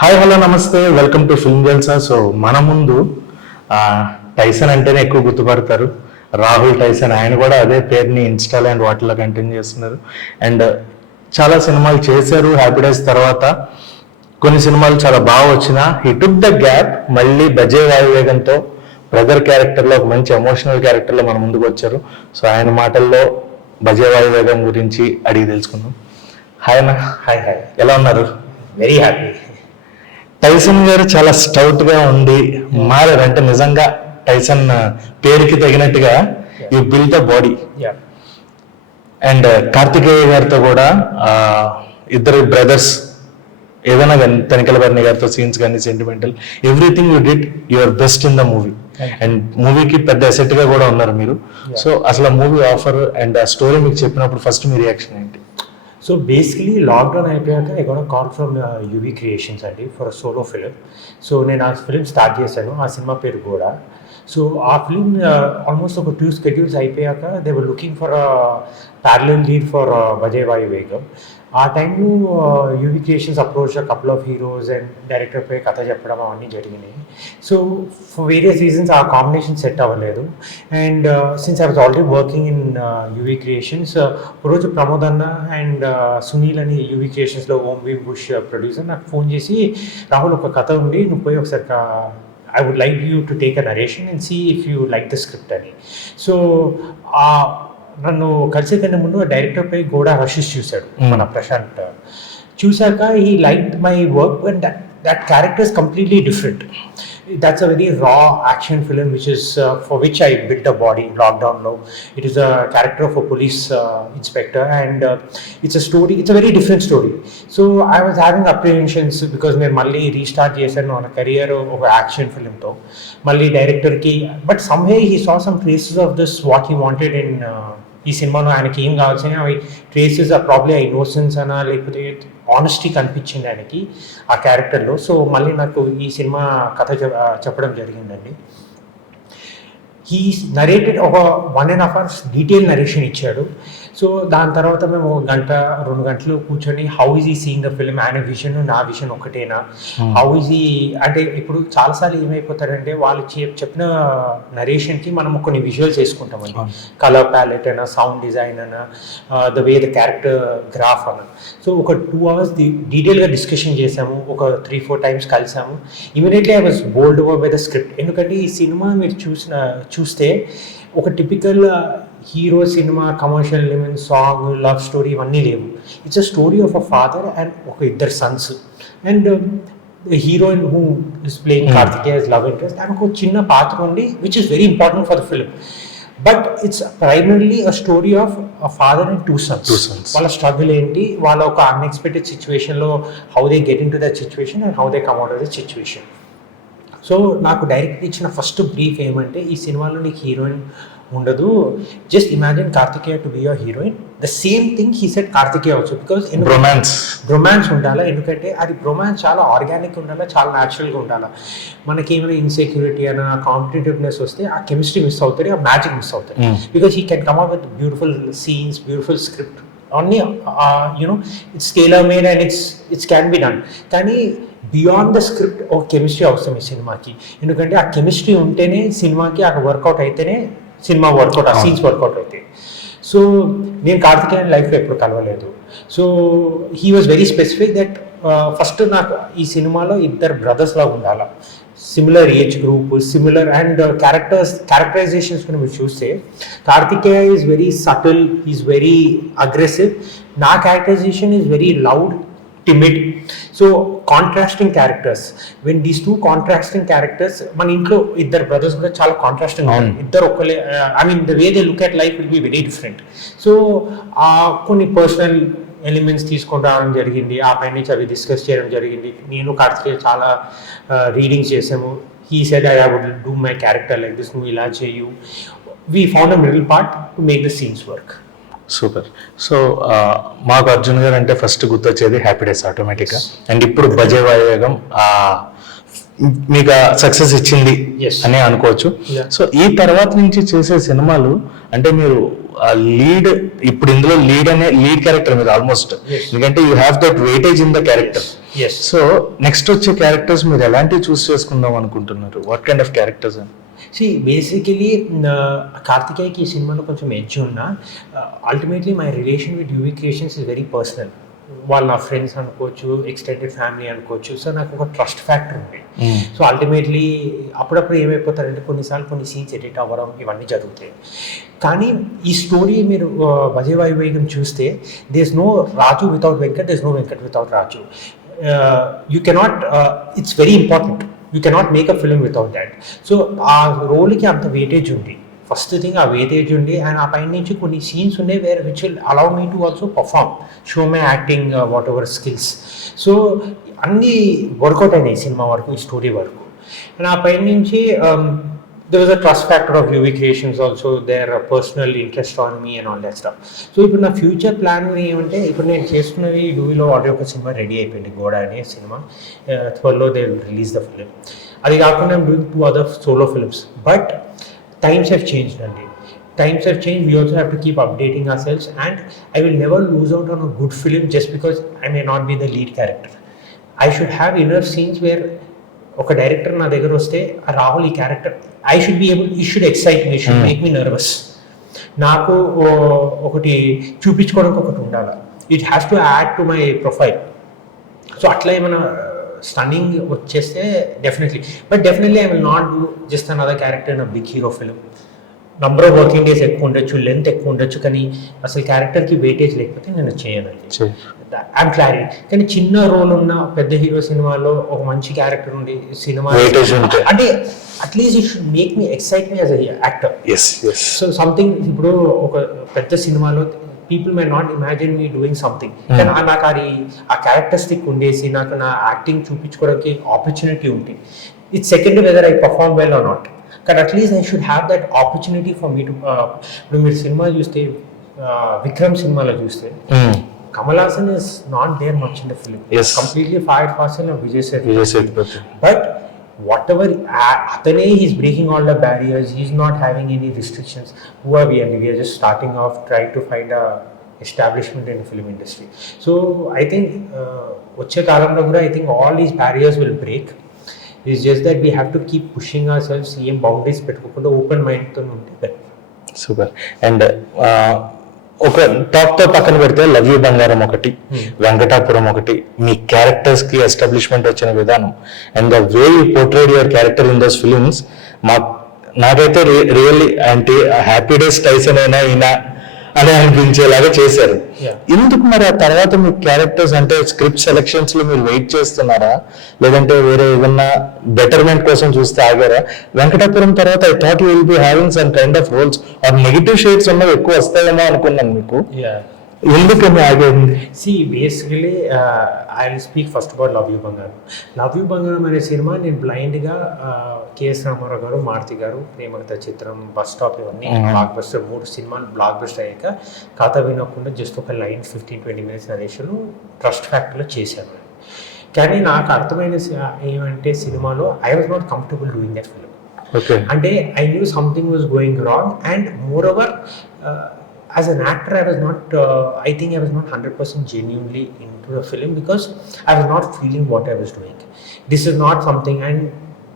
Hi hello నమస్తే, welcome to film Jalsa. So మన ముందు టైసన్ అంటేనే ఎక్కువ గుర్తుపడతారు. రాహుల్ టైసన్, ఆయన కూడా అదే పేరుని ఇన్స్టాల్ అండ్ వాటిలో కంటిన్యూ చేస్తున్నారు. అండ్ చాలా సినిమాలు చేశారు. హ్యాపీ డేస్ తర్వాత కొన్ని సినిమాలు చాలా బాగా వచ్చిన హీ టుక్ ద గ్యాప్, మళ్ళీ బజే వాయువేగంతో బ్రదర్ క్యారెక్టర్లో ఒక మంచి ఎమోషనల్ క్యారెక్టర్లో మన ముందుకు వచ్చారు. సో ఆయన మాటల్లో బజే వాయువేగం గురించి అడిగి తెలుసుకుందాం. హాయ్ అన్న. హాయ్ హాయ్, ఎలా ఉన్నారు? Very happy. టైసన్ గారు చాలా స్టౌట్ గా ఉండి మారారు. అంటే నిజంగా టైసన్ పేరుకి తగినట్టుగా you build the body. And Karthikeya గారితో కూడా ఇద్దరు బ్రదర్స్, ఏదైనా కానీ తనిఖీల భరణి గారితో సీన్స్ కానీ sentimental everything you did your best in the movie. And మూవీకి పెద్ద అసెట్ గా కూడా ఉన్నారు మీరు. సో అసలు మూవీ ఆఫర్ అండ్ ఆ స్టోరీ మీకు చెప్పినప్పుడు ఫస్ట్ మీ రియాక్షన్ ఏంటి? సో బేసికలీ లాక్డౌన్ అయిపోయాక I got a call from UV Creations అండి for a solo film. So నేను ఆ ఫిలిం స్టార్ట్ చేశాను. ఆ సినిమా పేరు కూడా. సో ఆ ఫిలిం ఆల్మోస్ట్ ఒక 2 schedules అయిపోయాక they were looking for parallel lead for Bhaje Vayuvegam. ఆ టైంలో UV Creations approach couple of heroes and డైరెక్టర్పై కథ చెప్పడం అవన్నీ జరిగినాయి. సో ఫర్ వేరియస్ రీజన్స్ ఆ కాంబినేషన్ సెట్ అవ్వలేదు. And since I was already working in UV Creations, ఒకరోజు ప్రమోద్ అన్న అండ్ సునీల్ అని యూవీ క్రియేషన్స్లో ఓం వి బుష్ ప్రొడ్యూసర్ నాకు ఫోన్ చేసి, రాహుల్ ఒక కథ ఉంది, నువ్వు పోయి ఒకసారి I would like you to take a narration and see if you like the script అని. సో నన్ను కలిసే కన్నా ముందు డైరెక్టర్ పై గోడా హర్షిష్ చూశాడు, మన ప్రశాంత్. చూశాక he like my work and that character is completely different. That's a very raw action film which is for which I built a body lockdown low. It is a character of a police inspector and it's a story, it's a very different story. So I was having apprehensions because నేను మళ్ళీ restart చేశాను నా career ఒక action ఫిల్మ్తో మళ్ళీ డైరెక్టర్కి. But someway he saw some traces of this what he wanted in ఈ సినిమాలో. ఆయనకి ఏం కావాల్సిన అవి ట్రేసెస్ ఆ ప్రాబ్లీ ఆ ఇన్నోసెన్స్ అనా లేకపోతే ఆనెస్టీ కనిపించింది ఆయనకి ఆ క్యారెక్టర్లో. సో మళ్ళీ నాకు ఈ సినిమా కథ చెప్పడం జరిగిందండి. హీ నరేటెడ్ ఒక 1.5 hours డీటెయిల్ నరేషన్ ఇచ్చాడు. సో దాని తర్వాత మేము 1-2 గంటలు కూర్చొని హౌ ఈజ్ ఈ సీయింగ్ ద ఫిల్మ్, ఆయన విజన్ నా విజన్ ఒకటేనా, హౌ ఈజ్ ఈ అంటే ఇప్పుడు చాలాసార్లు ఏమైపోతారంటే వాళ్ళు చెప్పిన నరేషన్కి మనం కొన్ని విజువల్స్ వేసుకుంటామండి. కలర్ ప్యాలెట్ అయినా, సౌండ్ డిజైన్ అయినా, the way the character graph అన్న. సో ఒక 2 hours డీటెయిల్గా డిస్కషన్ చేసాము, ఒక 3-4 times కలిసాము. Immediately I was bold over by the script. ఎందుకంటే ఈ సినిమా మీరు చూస్తే ఒక typical hero cinema, commercial elements, song, love story ఇవన్నీ లేవు. It's a story of a father and ఒక ఇద్దరు Sons. And heroine who is playing Karthikeyan love interest, ఆమెకు ఒక చిన్న పాత్ర ఉంది which is very important for the film. But it's primarily a story of a father and 2 sons. వాళ్ళ struggle ఏంటి, వాళ్ళ ఒక అన్ఎక్స్పెక్టెడ్ సిచ్యువేషన్లో how they get into that situation and how they come out of the situation. So నాకు direct ఇచ్చిన first brief ఏమంటే, ఈ సినిమాలో నీకు హీరోయిన్ ఉండదు, just imagine Karthikeya to be your heroine. The same thing he said Karthikeya also, because bromance ఉండాలా. ఎందుకంటే అది బ్రొమాన్స్ చాలా ఆర్గానిక్ ఉండాలా, చాలా న్యాచురల్గా ఉండాలా. మనకి ఏమైనా ఇన్సెక్యూరిటీ అయినా కాంపిటేటివ్నెస్ వస్తే ఆ కెమిస్ట్రీ మిస్ అవుతుంది, ఆ మ్యాజిక్ మిస్ అవుతుంది. Because he can come up with beautiful scenes, beautiful script అన్నీ you know it's tailor made and it's can be done. కానీ బియాండ్ ద స్క్రిప్ట్ ఒక కెమిస్ట్రీ అవసరం ఈ సినిమాకి. ఎందుకంటే ఆ కెమిస్ట్రీ ఉంటేనే సినిమాకి అక్కడ వర్కౌట్ అయితేనే సినిమా వర్కౌట్, ఆ సీన్స్ వర్కౌట్ అవుతాయి. సో నేను కార్తికేయన్ లైఫ్లో ఎప్పుడు కలవలేదు. So he was very specific that first నాకు ఈ సినిమాలో ఇద్దరు బ్రదర్స్ లాగా ఉండాలా, similar age group, similar and characterisations కూడా మీరు చూస్తే Kartikeya is very subtle, is very aggressive. నా characterisation is very loud, timid. So contrasting characters, when these 2 contrasting characters, మన ఇంట్లో ఇద్దరు బ్రదర్స్ కూడా చాలా కాంట్రాస్టింగ్ ఉంటారు. ఇద్దరు ఒకలే, I mean the way they look at life will be very different. So కొన్ని పర్సనల్ ఎలిమెంట్స్ తీసుకొని రావడం జరిగింది, ఆ పై నుంచి అవి డిస్కస్ చేయడం జరిగింది. నేను కార్తికేయ చాలా రీడింగ్స్ చేసాము. He said I would do my character like this, నువ్వు ఇలా చేయు. We found a middle part to make the scenes work. Super. So మాకు అర్జున్ గారు అంటే ఫస్ట్ గుర్తొచ్చేది హ్యాపీ డేస్ ఆటోమేటిక్గా. అండ్ ఇప్పుడు బజే వాయువేగం మీకు సక్సెస్ ఇచ్చింది అని అనుకోవచ్చు. సో ఈ తర్వాత నుంచి చేసే సినిమాలు అంటే మీరు లీడ్, ఇప్పుడు ఇందులో లీడ్ క్యారెక్టర్ మీరు ఆల్మోస్ట్, ఎందుకంటే you have that weightage in the character. Yes. So next వచ్చే క్యారెక్టర్స్ మీరు ఎలాంటివి చూస్ చేసుకుందాం అనుకుంటున్నారు? వాట్ కైండ్ ఆఫ్ క్యారెక్టర్స్ అని? బేసికలీ కార్తికేయకి ఈ సినిమాలో కొంచెం ఎడ్జ్ ఉన్నా ultimately my relation with UV Creations is very personal. వాళ్ళు నా ఫ్రెండ్స్ అనుకోవచ్చు, ఎక్స్టెండెడ్ ఫ్యామిలీ అనుకోవచ్చు. సో నాకు ఒక ట్రస్ట్ ఫ్యాక్టర్ ఉంది. సో అల్టిమేట్లీ అప్పుడప్పుడు ఏమైపోతారంటే కొన్నిసార్లు కొన్ని సీన్స్ ఎడిట్ అవ్వడం ఇవన్నీ జరుగుతాయి. కానీ ఈ స్టోరీ మీరు భజే వైవేగం చూస్తే there is no Raju without Venkat, there is no Venkat without Raju. You cannot, it's very important, you cannot make a film without that. So ఆ రోల్కి అంత వెయిటేజ్ ఉంది. ఫస్ట్ థింగ్ ఆ వెయిటేజ్ ఉంది. అండ్ ఆ పైన నుంచి కొన్ని సీన్స్ ఉన్నాయి where which will allow me to also perform, show my acting whatever skills. So అన్నీ వర్కౌట్ అయినాయి సినిమా వరకు, ఈ స్టోరీ వరకు. అండ్ ఆ పైన నుంచి there was a trust factor of UV Creations also, their personal interest on me and all that stuff. So ఇప్పుడు నా ఫ్యూచర్ ప్లాన్ ఏమంటే, ఇప్పుడు నేను చేస్తున్నది డూవీలో ఆడియో ఒక సినిమా రెడీ అయిపోయింది, గోడ అనే సినిమా. త్వరలో దే రిలీజ్ ద ఫిలిం. అది కాకుండా I'm doing 2 other solo films. But times have changed అండి. Times have changed. We also have to keep updating ourselves, and I will never lose out on a good film just because I may not be the lead character. I should have inner scenes where ఒక director నా దగ్గర వస్తే రాహుల్ ఈ character I should be able, ఈ should excite me, should make me nervous. నాకు ఒకటి చూపించుకోవడానికి ఒకటి ఉండాలి. It has to add to my profile. So అట్లా ఏమైనా స్టన్నింగ్ వచ్చేస్తే definitely, but definitely I will not do just another character in a big hero film. Number of working days ఎక్కువ ఉండొచ్చు, లెంత్ ఎక్కువ ఉండొచ్చు, కానీ అసలు క్యారెక్టర్కి వెయిటేజ్ లేకపోతే నేను చేయనండి. I'm clarity. కానీ చిన్న రోల్ ఉన్న పెద్ద హీరో సినిమాలో ఒక మంచి క్యారెక్టర్ ఉండి సినిమా అంటే at least it should make me excite me as a actor. So something, ఇప్పుడు ఒక పెద్ద సినిమాలో people may not imagine me doing something, కానీ నాకు అది ఆ క్యారెక్టరిస్టిక్ ఉండేసి నాకు నా యాక్టింగ్ చూపించుకోవడానికి ఆపర్చునిటీ ఉంటుంది. It's second whether I perform well or not, కానీ at least I should have that opportunity for me to. ఇప్పుడు మీరు సినిమా చూస్తే విక్రమ్ సినిమాలో చూస్తే Kamal Haasan is not there much in the film. Yes. Completely fired person of Vijay Sethupathi. But whatever, Athane, he's breaking all the barriers. He's not having any restrictions. Who are we? And we are just starting off, trying to find a establishment in the film industry. So I think, వచ్చే కాలంలో కూడా I think all these barriers will break. It's just that we have to keep pushing ourselves. ఏం boundaries పెట్టుకోకుండా open మైండ్తో ఉంటే better. Super. And ఒక top తో పక్కన పెడితే లవ్ యూ బంగారం ఒకటి, వెంకటాపురం ఒకటి, మీ క్యారెక్టర్స్ కి ఎస్టాబ్లిష్మెంట్ వచ్చిన విధానం and the way you portrayed your character in those films, నాకైతే రియల్లీ అంటే హ్యాపీ డేస్ టైసన్ అయినా ఈయన అని అనిపించేలాగా చేశారు. ఎందుకు మరి ఆ తర్వాత మీ క్యారెక్టర్స్ అంటే స్క్రిప్ట్ సెలెక్షన్స్ లో మీరు వెయిట్ చేస్తున్నారా, లేదంటే వేరే ఏదన్నా బెటర్మెంట్ కోసం చూస్తే ఆగారా? వెంకటాపురం తర్వాత I thought you will be having some kind of roles or negative shades ఉన్నవి ఎక్కువ వస్తాయేమో అనుకున్నాను మీకు. ఎందుకని ఆగేది? Basically I will speak first about love you Bangaram. Love you Bangaram అనే సినిమా నేను బ్లైండ్గా కేఎస్ రామారావు గారు, మారుతి గారు, ప్రేమగత చిత్రం, బస్ స్టాప్, ఇవన్నీ బ్లాక్ బస్టర్ 3 సినిమాలు బ్లాక్ బస్టర్ అయ్యాక కథ వినకుండా జస్ట్ ఒక లైన్ 15-20 minutes నరేషన్ ట్రస్ట్ ఫ్యాక్టర్లో చేశాను. కానీ నాకు అర్థమైన ఏమంటే సినిమాలో I was not comfortable doing that film. అంటే I knew something was going wrong, and moreover as an actor, I think I was not 100% genuinely into the film because I was not feeling what I was doing. This is not something, and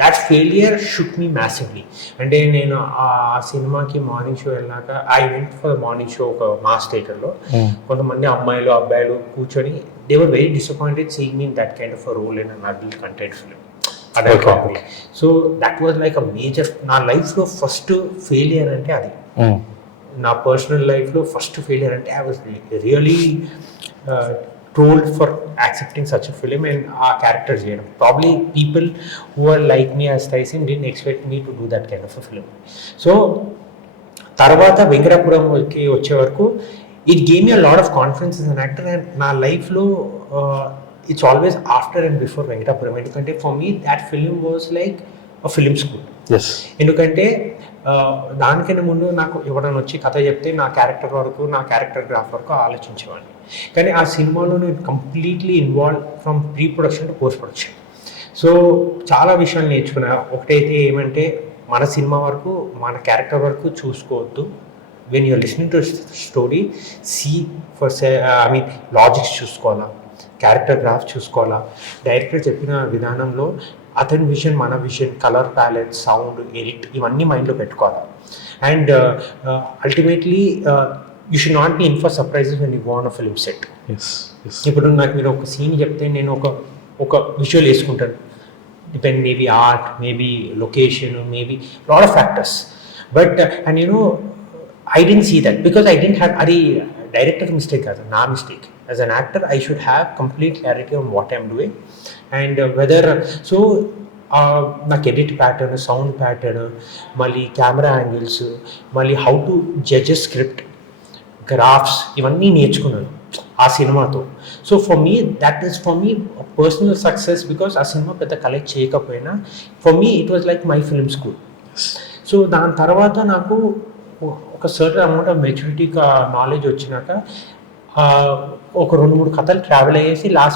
that failure shook me massively. And then ఆ సినిమాకి morning show వెళ్ళాక I went for morning show ఒక mass థియేటర్లో. కొంతమంది అమ్మాయిలు అబ్బాయిలు కూర్చొని they were very disappointed seeing me in that kind of a role in an adult content film. So that was like a major, నా లైఫ్లో first failure అంటే అది. నా పర్సనల్ లైఫ్లో ఫస్ట్ ఫెయిలియర్ అంటే I was really trolled for accepting such a film and ఆ character చేయడం. Probably people who are like me as Tyson didn't expect me to do that kind of a film. So తర్వాత వెంకటాపురంకి వచ్చే వరకు it gave me a lot of confidence as an actor. And నా లైఫ్లో it's always after and before Venkatapuram, ఎందుకంటే for me that film was like a film school. ఎందుకంటే దానికన్నా ముందు నాకు ఎవరైనా వచ్చి కథ చెప్తే నా క్యారెక్టర్ వరకు, నా క్యారెక్టర్ గ్రాఫ్ వరకు ఆలోచించేవాడిని. కానీ ఆ సినిమాలో నేను completely involve from pre production to post production. So చాలా విషయాలు నేర్చుకున్నా. ఒకటైతే ఏమంటే మన సినిమా వరకు, మన క్యారెక్టర్ వరకు చూసుకోవద్దు. When you're listening to story, see for logics చూసుకోవాలా, క్యారెక్టర్ గ్రాఫ్ చూసుకోవాలా, డైరెక్టర్ చెప్పిన విధానంలో అతని విజన్ మన vision, colour palette, sound, edit ఇవన్నీ మైండ్లో పెట్టుకోవాలి. And ultimately you should not be in for surprises when you go on a film set. Yes yes ఇప్పుడు నాకు మీరు ఒక సీన్ చెప్తే నేను ఒక విజువల్ వేసుకుంటాను. Depend maybe art, maybe location, maybe lot of factors. But and I didn't see that because I didn't have, అది director mistake కాదు, నా mistake. As an actor I should have complete clarity on what I'm doing and whether. So నాకు edit pattern, sound pattern, మళ్ళీ camera angles, మళ్ళీ how to judge script, graphs ఇవన్నీ నేర్చుకున్నాను ఆ సినిమాతో. So for me that is for me personal success because ఆ cinema పెద్ద collect చేయకపోయినా for me it was like my film school. So దాని తర్వాత నాకు ఒక certain amount of maturity knowledge వచ్చినాక ఒక 2-3 కథలు ట్రావెల్ అయ్యేసి లాస్ట్